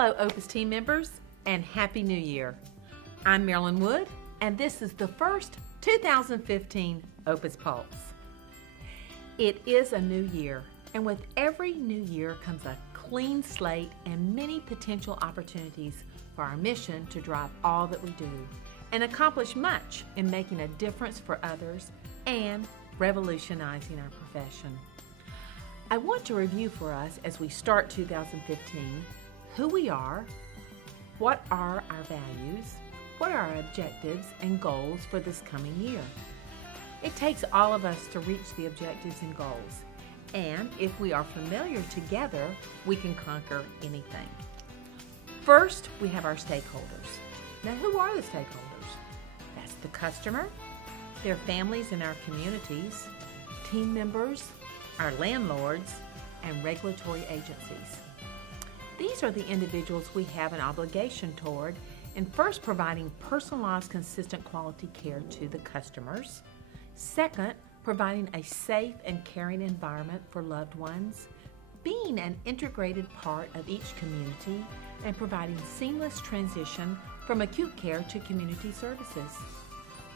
Hello, Opis team members, and Happy New Year. I'm Marilyn Wood, and this is the first 2015 Opis Pulse. It is a new year, and with every new year comes a clean slate and many potential opportunities for our mission to drive all that we do and accomplish much in making a difference for others and revolutionizing our profession. I want to review for us as we start 2015 who we are, what are our values, what are our objectives and goals for this coming year. It takes all of us to reach the objectives and goals, and if we are familiar together, we can conquer anything. First, we have our stakeholders. Now, who are the stakeholders? That's the customer, their families in our communities, team members, our landlords, and regulatory agencies. These are the individuals we have an obligation toward in first providing personalized, consistent quality care to the customers. Second, providing a safe and caring environment for loved ones, being an integrated part of each community, and providing seamless transition from acute care to community services.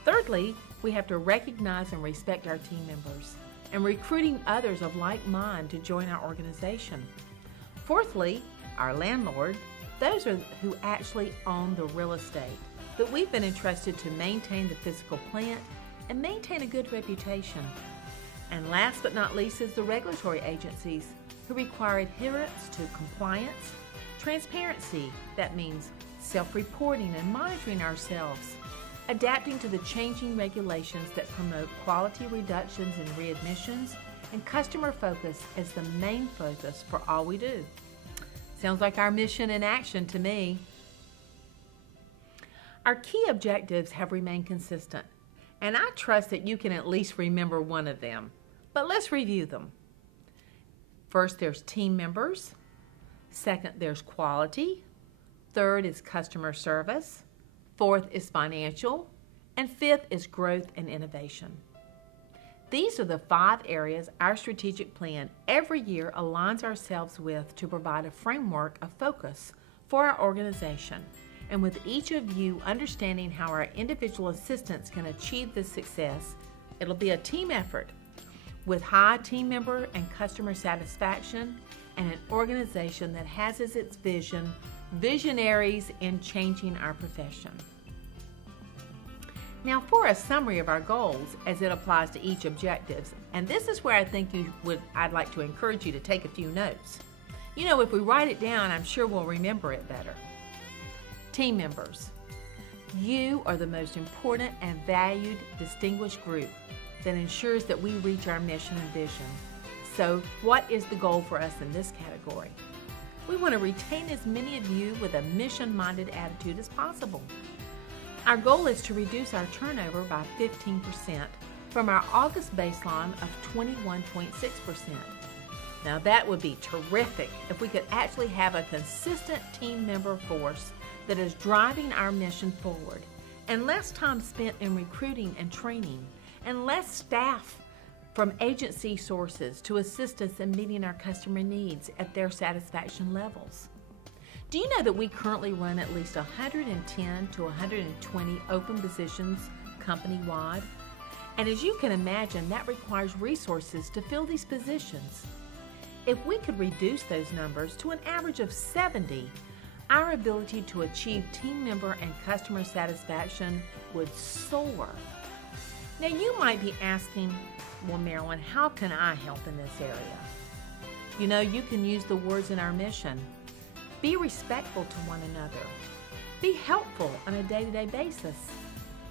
Thirdly, we have to recognize and respect our team members and recruiting others of like mind to join our organization. Fourthly, our landlord, those are who actually own the real estate that we've been entrusted to maintain the physical plant and maintain a good reputation. And last but not least is the regulatory agencies who require adherence to compliance, transparency, that means self-reporting and monitoring ourselves, adapting to the changing regulations that promote quality reductions in readmissions, and customer focus as the main focus for all we do. Sounds like our mission in action to me. Our key objectives have remained consistent, and I trust that you can at least remember one of them. But let's review them. First, there's team members. Second, there's quality. Third is customer service. Fourth is financial. And fifth is growth and innovation. These are the 5 areas our strategic plan every year aligns ourselves with to provide a framework of focus for our organization. And with each of you understanding how our individual assistants can achieve this success, it'll be a team effort with high team member and customer satisfaction and an organization that has as its vision, visionaries in changing our profession. Now for a summary of our goals as it applies to each objectives, and this is where I think I'd like to encourage you to take a few notes. You know, if we write it down, I'm sure we'll remember it better. Team members, you are the most important and valued distinguished group that ensures that we reach our mission and vision. So what is the goal for us in this category? We want to retain as many of you with a mission-minded attitude as possible. Our goal is to reduce our turnover by 15% from our August baseline of 21.6%. Now that would be terrific if we could actually have a consistent team member force that is driving our mission forward, and less time spent in recruiting and training, and less staff from agency sources to assist us in meeting our customer needs at their satisfaction levels. Do you know that we currently run at least 110 to 120 open positions company-wide? And as you can imagine, that requires resources to fill these positions. If we could reduce those numbers to an average of 70, our ability to achieve team member and customer satisfaction would soar. Now you might be asking, well, Marilyn, how can I help in this area? You know, you can use the words in our mission. Be respectful to one another. Be helpful on a day-to-day basis.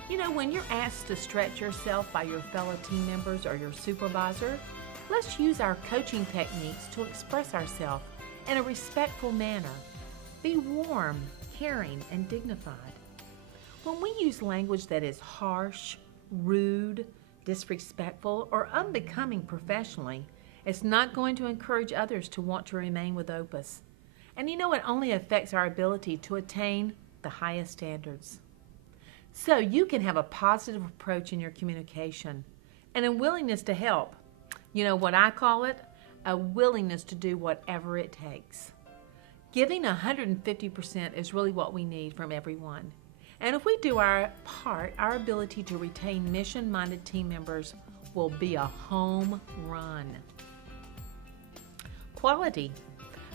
You know, when you're asked to stretch yourself by your fellow team members or your supervisor, let's use our coaching techniques to express ourselves in a respectful manner. Be warm, caring, and dignified. When we use language that is harsh, rude, disrespectful, or unbecoming professionally, it's not going to encourage others to want to remain with Opis. And you know, it only affects our ability to attain the highest standards. So you can have a positive approach in your communication and a willingness to help. You know what I call it? A willingness to do whatever it takes. Giving 150% is really what we need from everyone. And if we do our part, our ability to retain mission-minded team members will be a home run. Quality.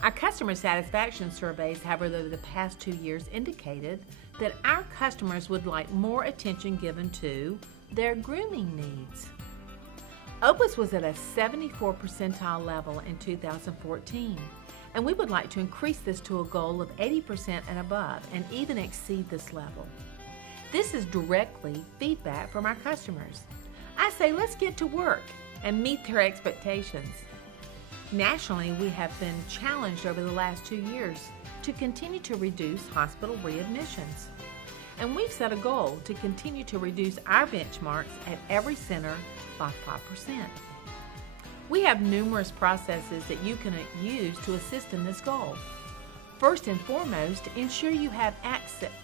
Our customer satisfaction surveys have over the past 2 years indicated that our customers would like more attention given to their grooming needs. Opis was at a 74 percentile level in 2014, and we would like to increase this to a goal of 80% and above and even exceed this level. This is directly feedback from our customers. I say let's get to work and meet their expectations. Nationally, we have been challenged over the last 2 years to continue to reduce hospital readmissions. And we've set a goal to continue to reduce our benchmarks at every center by 5%. We have numerous processes that you can use to assist in this goal. First and foremost, ensure you have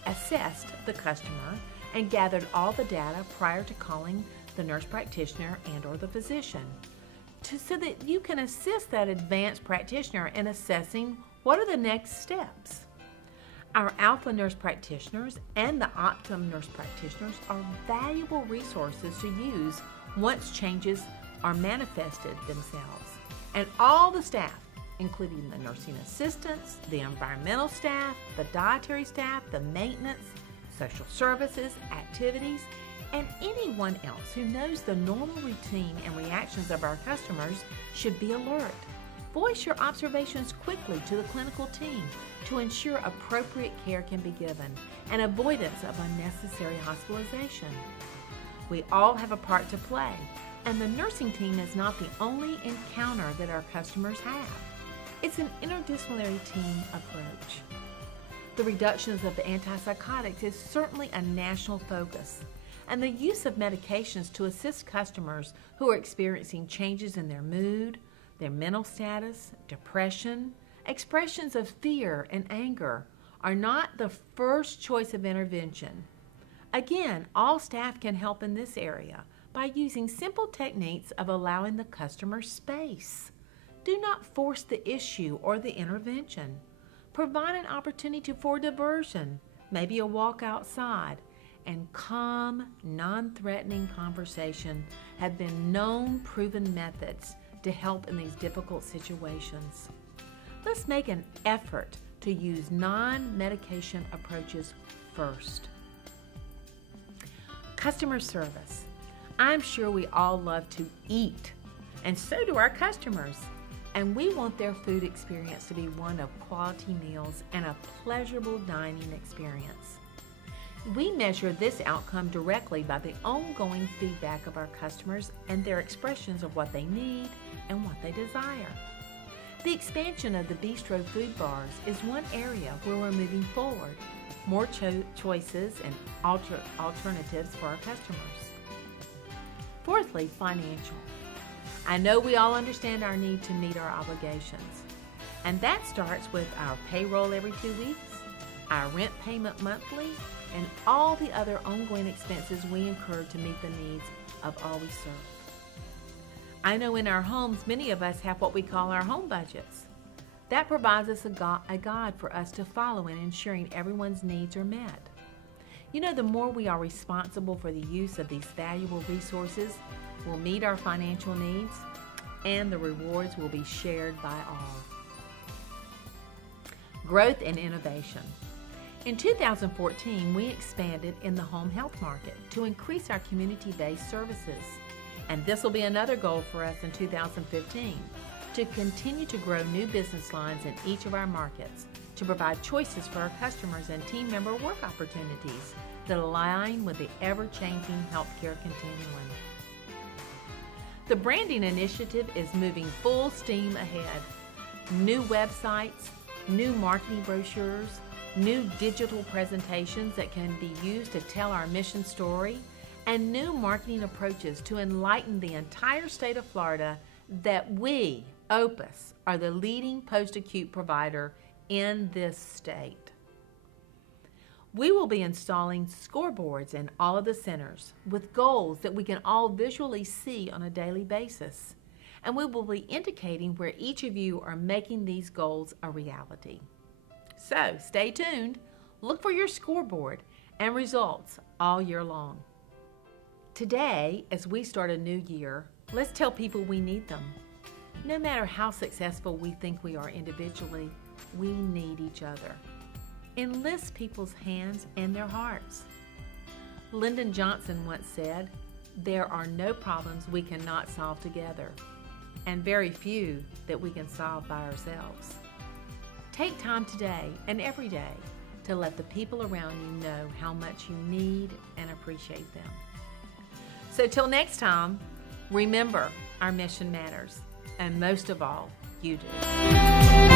assessed the customer and gathered all the data prior to calling the nurse practitioner and/or the physician, so that you can assist that advanced practitioner in assessing what are the next steps. Our Alpha nurse practitioners and the Optum nurse practitioners are valuable resources to use once changes are manifested themselves. And all the staff, including the nursing assistants, the environmental staff, the dietary staff, the maintenance, social services, activities, and anyone else who knows the normal routine and reactions of our customers should be alert. Voice your observations quickly to the clinical team to ensure appropriate care can be given and avoidance of unnecessary hospitalization. We all have a part to play, and the nursing team is not the only encounter that our customers have. It's an interdisciplinary team approach. The reductions of the antipsychotics is certainly a national focus, and the use of medications to assist customers who are experiencing changes in their mood, their mental status, depression, expressions of fear and anger are not the first choice of intervention. Again, all staff can help in this area by using simple techniques of allowing the customer space. Do not force the issue or the intervention. Provide an opportunity for diversion, maybe a walk outside, and calm, non-threatening conversation have been known, proven methods to help in these difficult situations. Let's make an effort to use non-medication approaches first. Customer service. I'm sure we all love to eat, and so do our customers. And we want their food experience to be one of quality meals and a pleasurable dining experience. We measure this outcome directly by the ongoing feedback of our customers and their expressions of what they need and what they desire. The expansion of the bistro food bars is one area where we're moving forward. More choices and alternatives for our customers. Fourthly, financial. I know we all understand our need to meet our obligations, and that starts with our payroll every 2 weeks, our rent payment monthly, and all the other ongoing expenses we incur to meet the needs of all we serve. I know in our homes, many of us have what we call our home budgets. That provides us a guide for us to follow in ensuring everyone's needs are met. You know, the more we are responsible for the use of these valuable resources, we'll meet our financial needs, and the rewards will be shared by all. Growth and innovation. In 2014, we expanded in the home health market to increase our community-based services. And this will be another goal for us in 2015, to continue to grow new business lines in each of our markets, to provide choices for our customers and team member work opportunities that align with the ever-changing healthcare continuum. The branding initiative is moving full steam ahead. New websites, new marketing brochures, new digital presentations that can be used to tell our mission story, and new marketing approaches to enlighten the entire state of Florida that we, Opis, are the leading post-acute provider in this state. We will be installing scoreboards in all of the centers with goals that we can all visually see on a daily basis. And we will be indicating where each of you are making these goals a reality. So stay tuned, look for your scoreboard and results all year long. Today, as we start a new year, let's tell people we need them. No matter how successful we think we are individually, we need each other. Enlist people's hands and their hearts. Lyndon Johnson once said, "There are no problems we cannot solve together, and very few that we can solve by ourselves." Take time today and every day to let the people around you know how much you need and appreciate them. So till next time, remember, our mission matters, and most of all, you do.